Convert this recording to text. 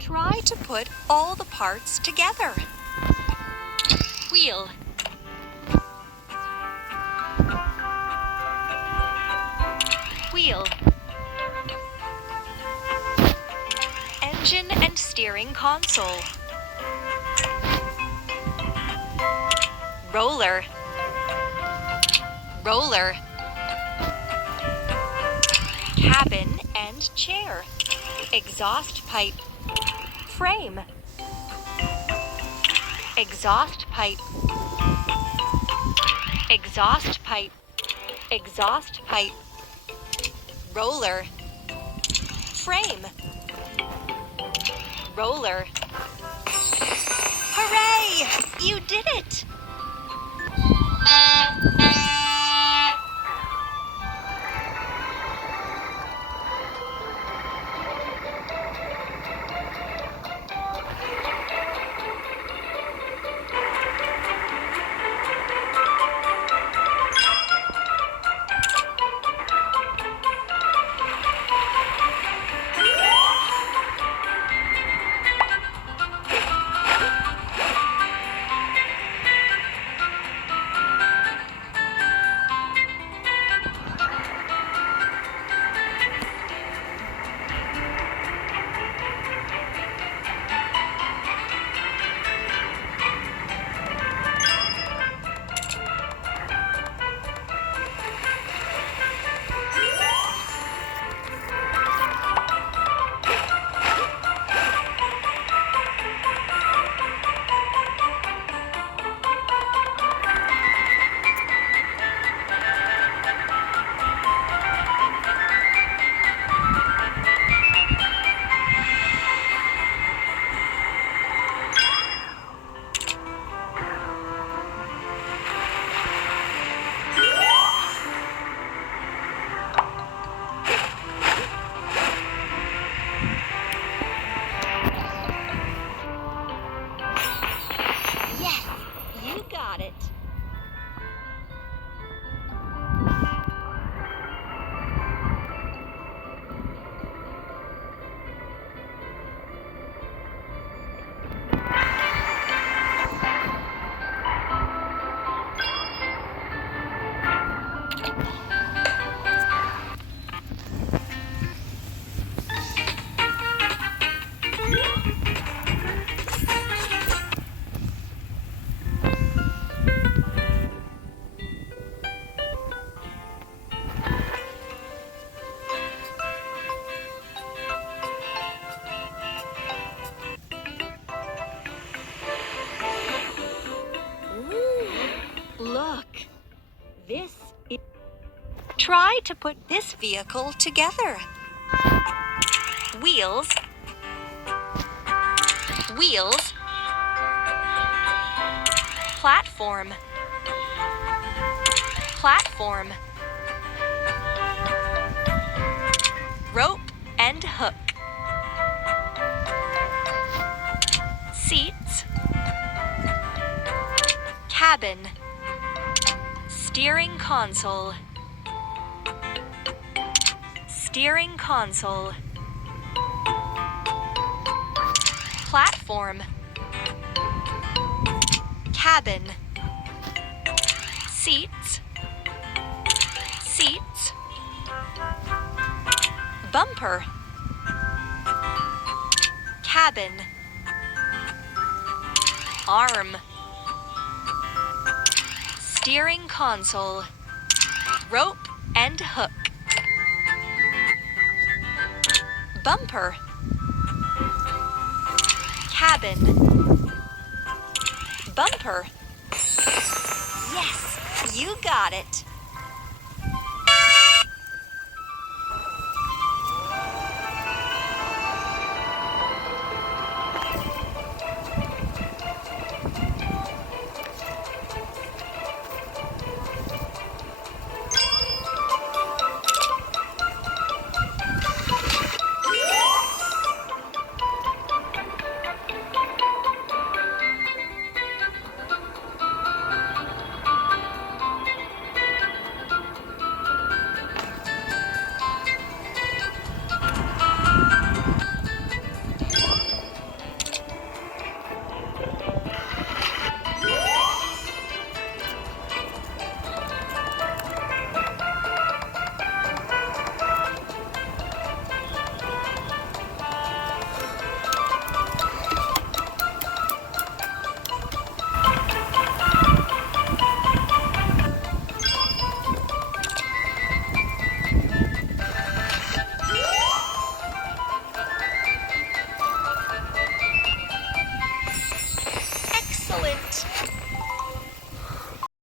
Try to put all the parts together. Wheel. Wheel. Engine and steering console. Roller. Roller. Cabin and chair. Exhaust pipe. Frame. Exhaust pipe. Exhaust pipe. Exhaust pipe. Roller. Frame. Roller. Hooray! You did it! Got it. Look, this is... Try to put this vehicle together. Wheels. Wheels. Platform. Platform. Rope and hook. Seats. Cabin. Steering console. Steering console. Platform. Cabin. Seats. Seats. Bumper. Cabin. Arm. Steering console. Rope and hook. Bumper. Cabin. Bumper. Yes, you got it.